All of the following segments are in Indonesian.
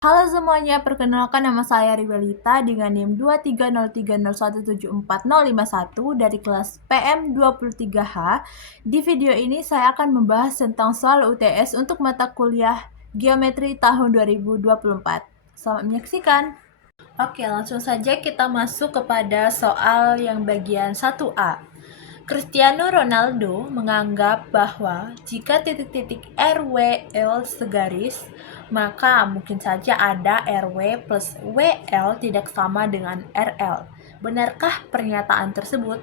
Halo semuanya, perkenalkan nama saya Riwelita dengan NIM 23030174051 dari kelas PM 23H. Di video ini saya akan membahas tentang soal UTS untuk mata kuliah Geometri tahun 2024. Selamat menyaksikan. Oke, langsung saja kita masuk kepada soal yang bagian 1A. Cristiano Ronaldo menganggap bahwa jika titik-titik RWL segaris, maka mungkin saja ada RW plus WL tidak sama dengan RL. Benarkah pernyataan tersebut?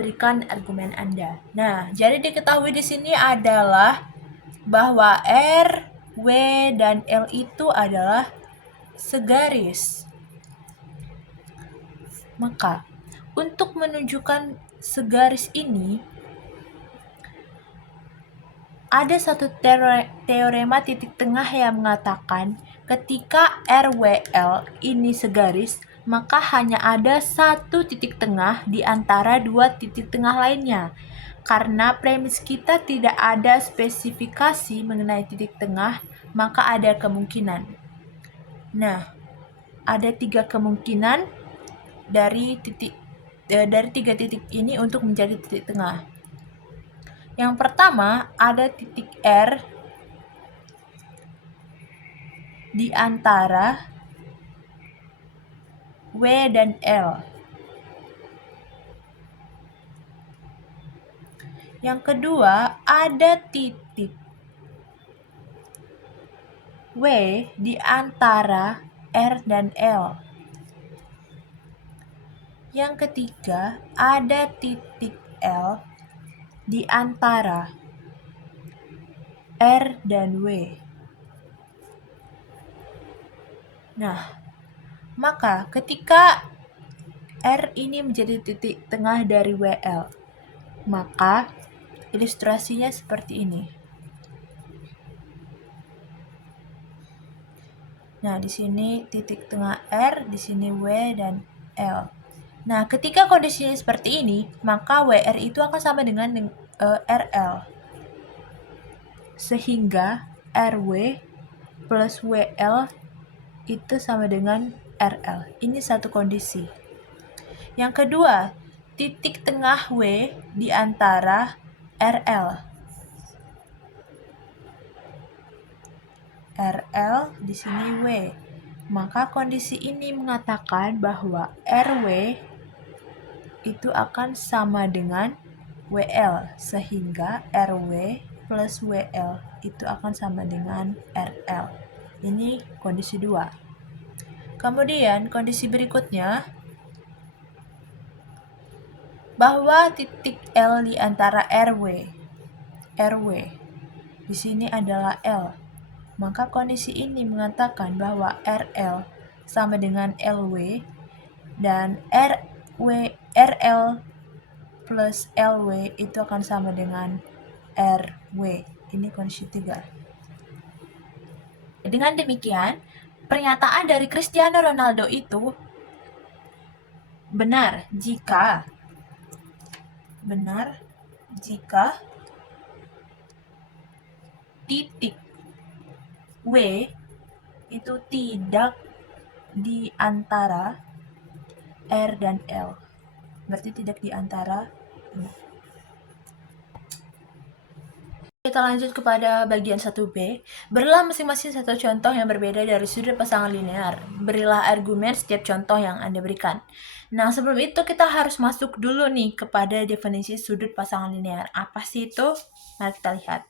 Berikan argumen Anda. Nah, jadi diketahui di sini adalah bahwa R, W, dan L itu adalah segaris. Maka, untuk menunjukkan segaris ini, ada satu teorema titik tengah yang mengatakan ketika RWL ini segaris, maka hanya ada satu titik tengah di antara dua titik tengah lainnya. Karena premis kita tidak ada spesifikasi mengenai titik tengah, maka ada kemungkinan. Nah, ada tiga kemungkinan dari tiga titik ini untuk menjadi titik tengah. Yang pertama, ada titik R di antara W dan L. Yang kedua, ada titik W di antara R dan L. Yang ketiga, ada titik L di antara R dan W. Nah, maka ketika R ini menjadi titik tengah dari WL, maka ilustrasinya seperti ini. Nah, di sini titik tengah R, di sini W dan L. Nah, ketika kondisinya seperti ini, maka WR itu akan sama dengan RL. Sehingga RW plus WL itu sama dengan RL. Ini satu kondisi. Yang kedua, titik tengah W di antara RL. RL di sini W. Maka kondisi ini mengatakan bahwa RW itu akan sama dengan WL, sehingga RW plus WL itu akan sama dengan RL. Ini kondisi 2. Kemudian kondisi berikutnya, bahwa titik L di antara RW di sini adalah L. Maka kondisi ini mengatakan bahwa RL sama dengan LW dan RL plus LW itu akan sama dengan RW. Ini kondisi 3. Dengan demikian, pernyataan dari Cristiano Ronaldo itu benar jika titik W itu tidak di antara R dan L. Berarti tidak di antara ini. Kita lanjut kepada bagian 1B. Berilah masing-masing satu contoh yang berbeda dari sudut pasangan linear. Berilah argumen setiap contoh yang Anda berikan. Nah, sebelum itu kita harus masuk dulu nih kepada definisi sudut pasangan linear. Apa sih itu? Mari kita lihat.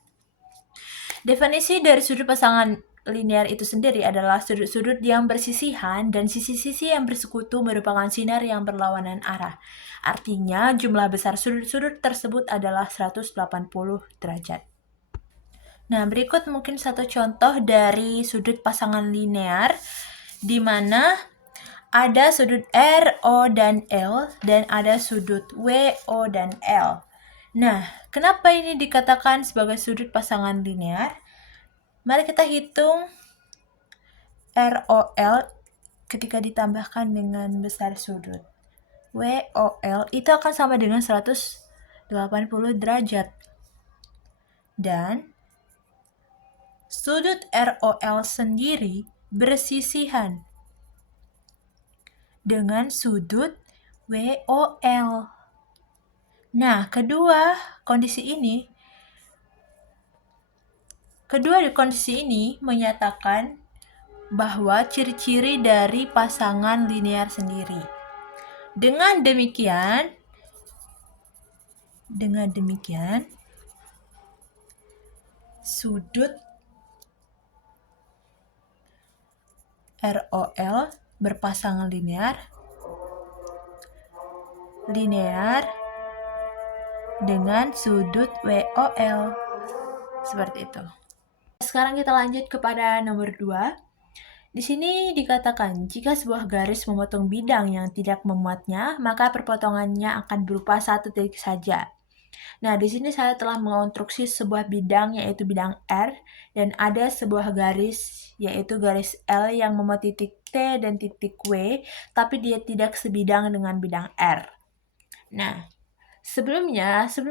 Definisi dari sudut pasangan linear itu sendiri adalah sudut-sudut yang bersisihan dan sisi-sisi yang bersekutu merupakan sinar yang berlawanan arah. Artinya, jumlah besar sudut-sudut tersebut adalah 180 derajat. Nah, berikut mungkin satu contoh dari sudut pasangan linear di mana ada sudut R, O, dan L, dan ada sudut W, O, dan L. Nah, kenapa ini dikatakan sebagai sudut pasangan linear? Mari kita hitung ROL ketika ditambahkan dengan besar sudut. WOL itu akan sama dengan 180 derajat. Dan sudut ROL sendiri bersisihan dengan sudut WOL. Nah, kedua kondisi ini menyatakan bahwa ciri-ciri dari pasangan linear sendiri. Dengan demikian, sudut ROL berpasangan linear dengan sudut WOL. Seperti itu. Sekarang kita lanjut kepada nomor 2. Di sini dikatakan, jika sebuah garis memotong bidang yang tidak memuatnya, maka perpotongannya akan berupa satu titik saja. Nah, di sini saya telah mengonstruksi sebuah bidang, yaitu bidang R, dan ada sebuah garis, yaitu garis L yang memuat titik T dan titik W, tapi dia tidak sebidang dengan bidang R. Nah, sebelum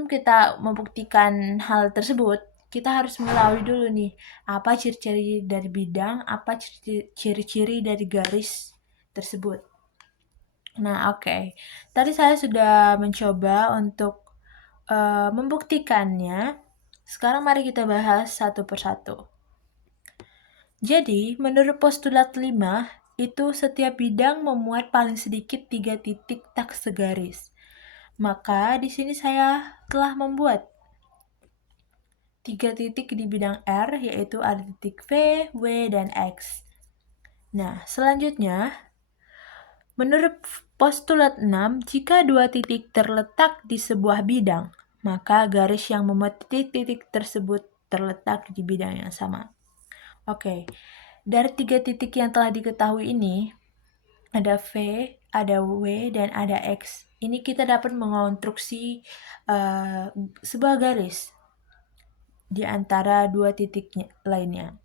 kita membuktikan hal tersebut, kita harus mengetahui dulu nih, apa ciri-ciri dari bidang, apa ciri-ciri dari garis tersebut. Nah, oke. Tadi saya sudah mencoba untuk membuktikannya. Sekarang mari kita bahas satu persatu. Jadi, menurut postulat 5, itu setiap bidang memuat paling sedikit 3 titik tak segaris. Maka di sini saya telah membuat 3 titik di bidang R, yaitu ada titik V, W, dan X. Nah, selanjutnya, menurut postulat 6, jika 2 titik terletak di sebuah bidang, maka garis yang memuat titik-titik tersebut terletak di bidang yang sama. Oke, dari 3 titik yang telah diketahui ini, ada V, ada W, dan ada X. Ini kita dapat mengonstruksi sebuah garis di antara 2 titik lainnya.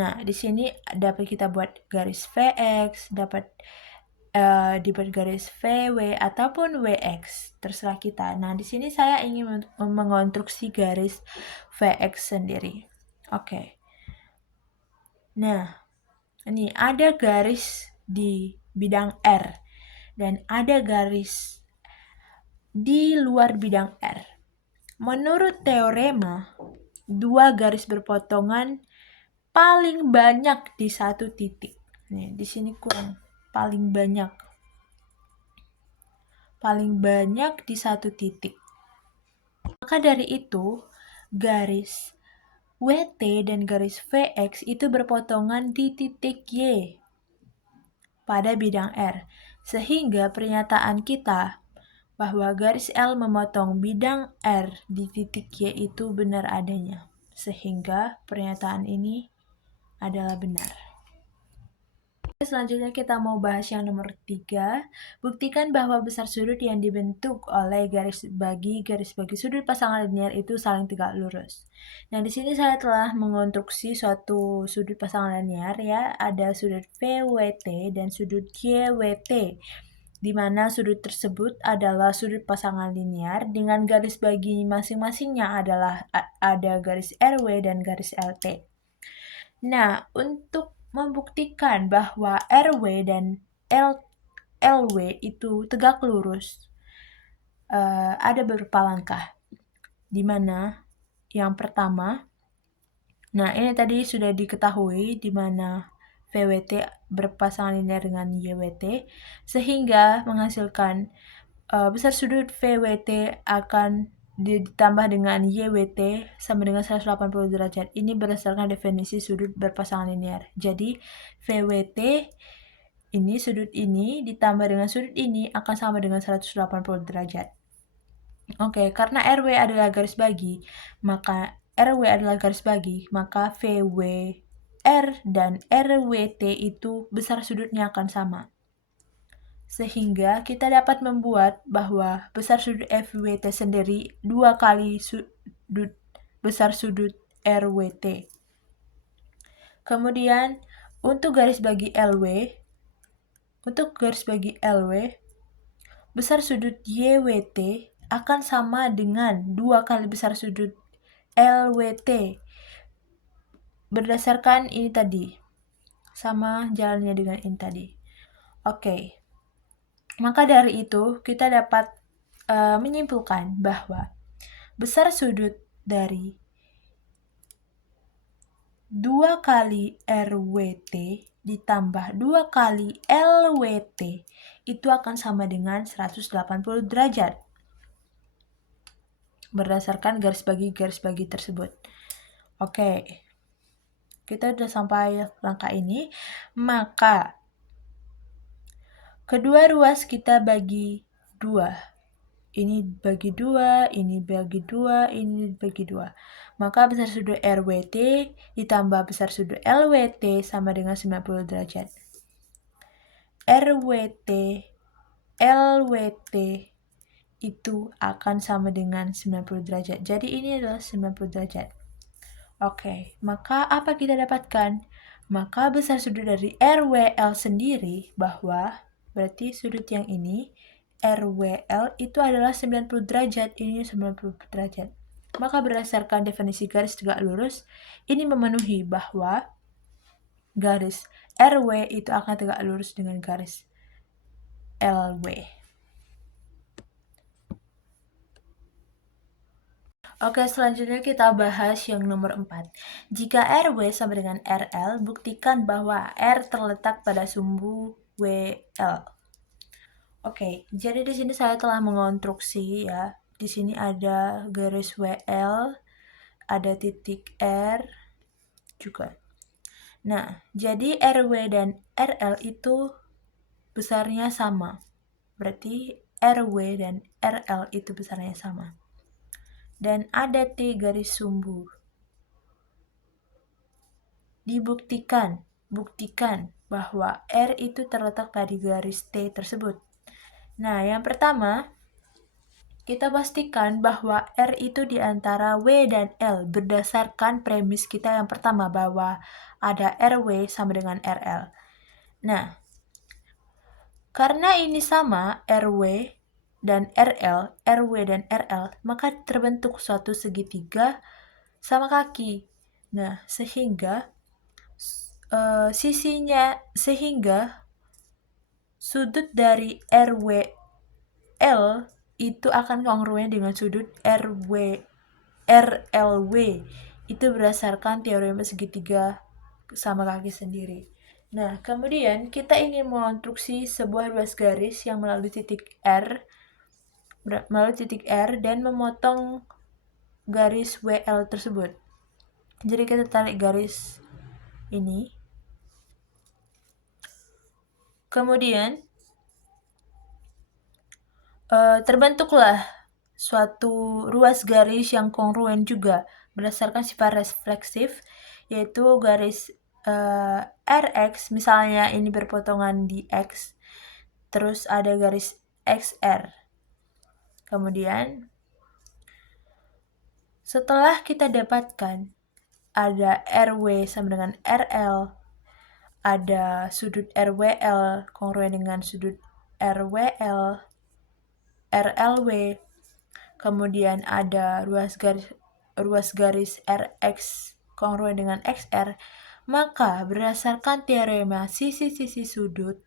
Nah, di sini dapat kita buat garis VX, dapat dibuat garis VW ataupun WX, terserah kita. Nah, di sini saya ingin mengonstruksi garis VX sendiri. Oke. Nah, ini ada garis di bidang R dan ada garis di luar bidang R. Menurut teorema, 2 garis berpotongan paling banyak di satu titik. Nih, di sini kurang. Paling banyak di satu titik. Maka dari itu, garis WT dan garis VX itu berpotongan di titik Y pada bidang R. Sehingga pernyataan kita bahwa garis L memotong bidang R di titik Y itu benar adanya. Sehingga pernyataan ini adalah benar. Selanjutnya kita mau bahas yang nomor 3. Buktikan bahwa besar sudut yang dibentuk oleh garis bagi sudut pasangan linear itu saling tegak lurus. Nah, di sini saya telah mengonstruksi suatu sudut pasangan linear, ya. Ada sudut VWT dan sudut YWT, di mana sudut tersebut adalah sudut pasangan linear dengan garis bagi masing-masingnya adalah ada garis RW dan garis LT. Nah, untuk membuktikan bahwa RW dan LW itu tegak lurus, ada beberapa langkah, di mana yang pertama, nah ini tadi sudah diketahui di mana VWT berpasangan linear dengan YWT, sehingga menghasilkan besar sudut VWT akan ditambah dengan YWT sama dengan 180 derajat. Ini berdasarkan definisi sudut berpasangan linear. Jadi, VWT ini, sudut ini, ditambah dengan sudut ini akan sama dengan 180 derajat. Oke, karena RW adalah garis bagi, maka VW R dan RWT itu besar sudutnya akan sama. Sehingga kita dapat membuat bahwa besar sudut FWT sendiri 2 kali besar sudut RWT. Kemudian untuk garis bagi LW, besar sudut YWT akan sama dengan 2 kali besar sudut LWT. Berdasarkan ini tadi, sama jalannya dengan ini tadi. Oke. Maka dari itu kita dapat menyimpulkan bahwa besar sudut dari 2 kali RWT ditambah 2 kali LWT itu akan sama dengan 180 derajat. Berdasarkan garis bagi tersebut. Oke. Kita sudah sampai langkah ini, maka kedua ruas kita bagi 2. Ini bagi 2, ini bagi 2, ini bagi 2. Maka besar sudut RWT ditambah besar sudut LWT sama dengan 90 derajat. RWT, LWT itu akan sama dengan 90 derajat. Jadi ini adalah 90 derajat. Oke, maka apa kita dapatkan? Maka besar sudut dari RWL sendiri bahwa berarti sudut yang ini RWL itu adalah 90 derajat, ini 90 derajat. Maka berdasarkan definisi garis tegak lurus, ini memenuhi bahwa garis RW itu akan tegak lurus dengan garis LW. Oke, selanjutnya kita bahas yang nomor 4. Jika RW sama dengan RL, buktikan bahwa R terletak pada sumbu WL. Oke, jadi di sini saya telah mengonstruksi ya. Di sini ada garis WL, ada titik R juga. Nah, jadi RW dan RL itu besarnya sama. Berarti RW dan RL itu besarnya sama. Dan ada T garis sumbu. Buktikan bahwa R itu terletak pada garis T tersebut. Nah, yang pertama, kita pastikan bahwa R itu di antara W dan L berdasarkan premis kita yang pertama bahwa ada RW sama dengan RL. Nah, karena ini sama RW dan RL, maka terbentuk suatu segitiga sama kaki. Nah, sehingga sudut dari RWL itu akan kongruen dengan sudut RLW. Itu berdasarkan teorema segitiga sama kaki sendiri. Nah, kemudian kita ingin mengonstruksi sebuah ruas garis yang melalui titik R dan memotong garis WL tersebut. Jadi kita tarik garis ini. Kemudian terbentuklah suatu ruas garis yang kongruen juga berdasarkan sifat refleksif, yaitu garis RX, misalnya ini berpotongan di X, terus ada garis XR. Kemudian setelah kita dapatkan ada RW sama dengan RL, ada sudut RWL kongruen dengan sudut RWL, RLW, kemudian ada ruas garis RX kongruen dengan XR, maka berdasarkan teorema sisi-sisi sudut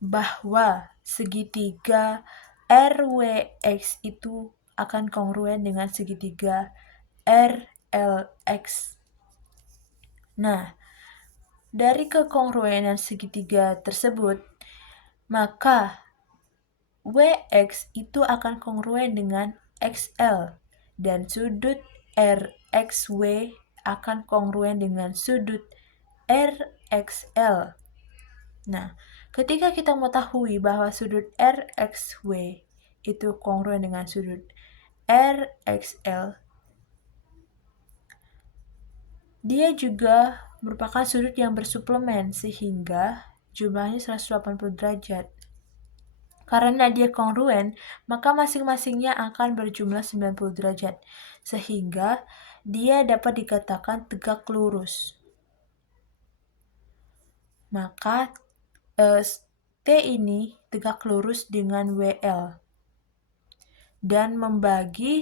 bahwa segitiga RWX itu akan kongruen dengan segitiga RLX. Nah, dari kekongruenan segitiga tersebut, maka WX itu akan kongruen dengan XL dan sudut RXW akan kongruen dengan sudut RXL. Nah, ketika kita mengetahui bahwa sudut RXW itu kongruen dengan sudut RXL, dia juga merupakan sudut yang bersuplemen sehingga jumlahnya 180 derajat. Karena dia kongruen, maka masing-masingnya akan berjumlah 90 derajat, sehingga dia dapat dikatakan tegak lurus. Maka T ini tegak lurus dengan WL dan membagi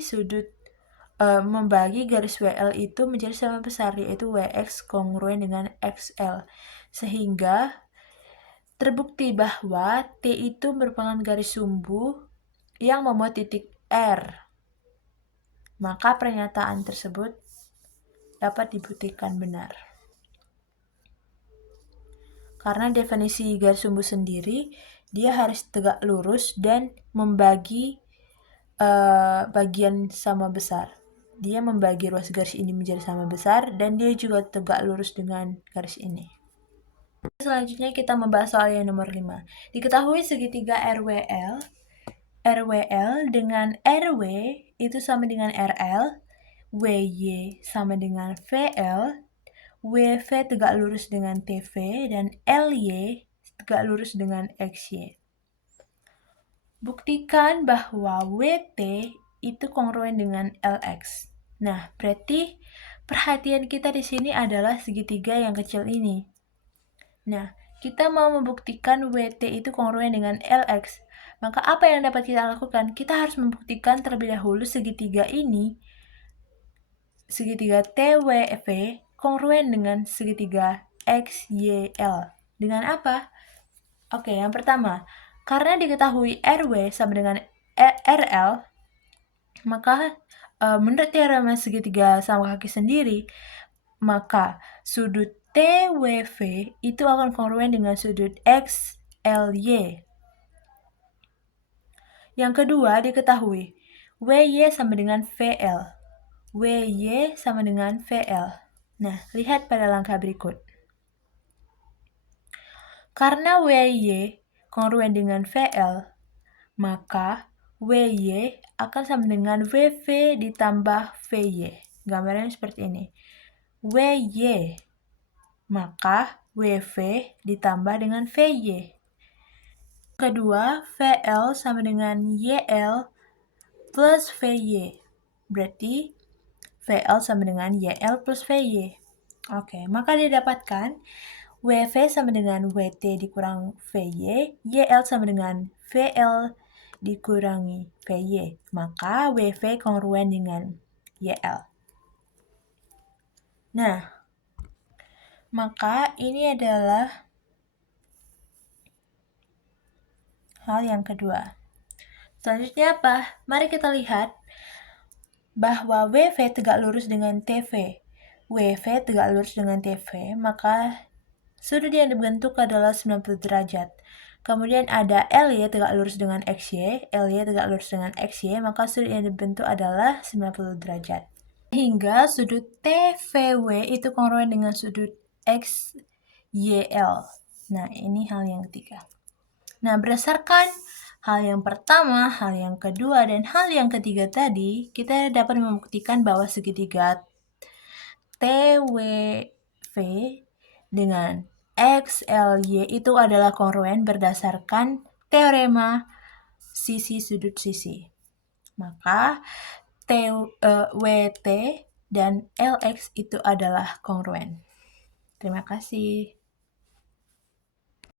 garis WL itu menjadi sama besar, yaitu WX kongruen dengan XL, Sehingga terbukti bahwa T itu merupakan garis sumbu yang memuat titik R. Maka pernyataan tersebut dapat dibuktikan benar. Karena definisi garis sumbu sendiri, dia harus tegak lurus dan membagi bagian sama besar. Dia membagi ruas garis ini menjadi sama besar dan dia juga tegak lurus dengan garis ini. Selanjutnya kita membahas soal yang nomor 5. Diketahui segitiga RWL dengan RW itu sama dengan RL, WY sama dengan VL, WV tegak lurus dengan TV, dan LY tegak lurus dengan XY. Buktikan bahwa WT itu kongruen dengan LX. Nah, berarti perhatian kita di sini adalah segitiga yang kecil ini. Nah, kita mau membuktikan WT itu kongruen dengan LX. Maka apa yang dapat kita lakukan? Kita harus membuktikan terlebih dahulu segitiga ini, segitiga TWV, kongruen dengan segitiga XYL. Dengan apa? Oke, yang pertama, karena diketahui RW sama dengan RL, maka menurut teorema segitiga sama kaki sendiri, maka sudut TWV itu akan kongruen dengan sudut XLY. Yang kedua, diketahui WY sama dengan VL. WY sama dengan VL. Nah, lihat pada langkah berikut. Karena WY kongruen dengan VL, maka WY akan sama dengan WV ditambah VY. Gambarnya seperti ini. WY, maka WV ditambah dengan VY. Kedua, VL sama dengan YL plus VY. Berarti VL sama dengan YL plus VY. Oke, maka didapatkan WV sama dengan WT dikurang VY, YL sama dengan VL dikurangi VY. Maka WV kongruen dengan YL. Nah, maka ini adalah hal yang kedua. Selanjutnya apa? Mari kita lihat bahwa WV tegak lurus dengan TV. WV tegak lurus dengan TV, maka sudut yang dibentuk adalah 90 derajat. Kemudian ada LY tegak lurus dengan XY, LY tegak lurus dengan XY, maka sudut yang dibentuk adalah 90 derajat. Sehingga sudut TVW itu kongruen dengan sudut XYL. Nah, ini hal yang ketiga. Nah, berdasarkan hal yang pertama, hal yang kedua, dan hal yang ketiga tadi, kita dapat membuktikan bahwa segitiga TWV dengan XLY itu adalah kongruen berdasarkan teorema sisi sudut sisi. Maka WT dan LX itu adalah kongruen. Terima kasih.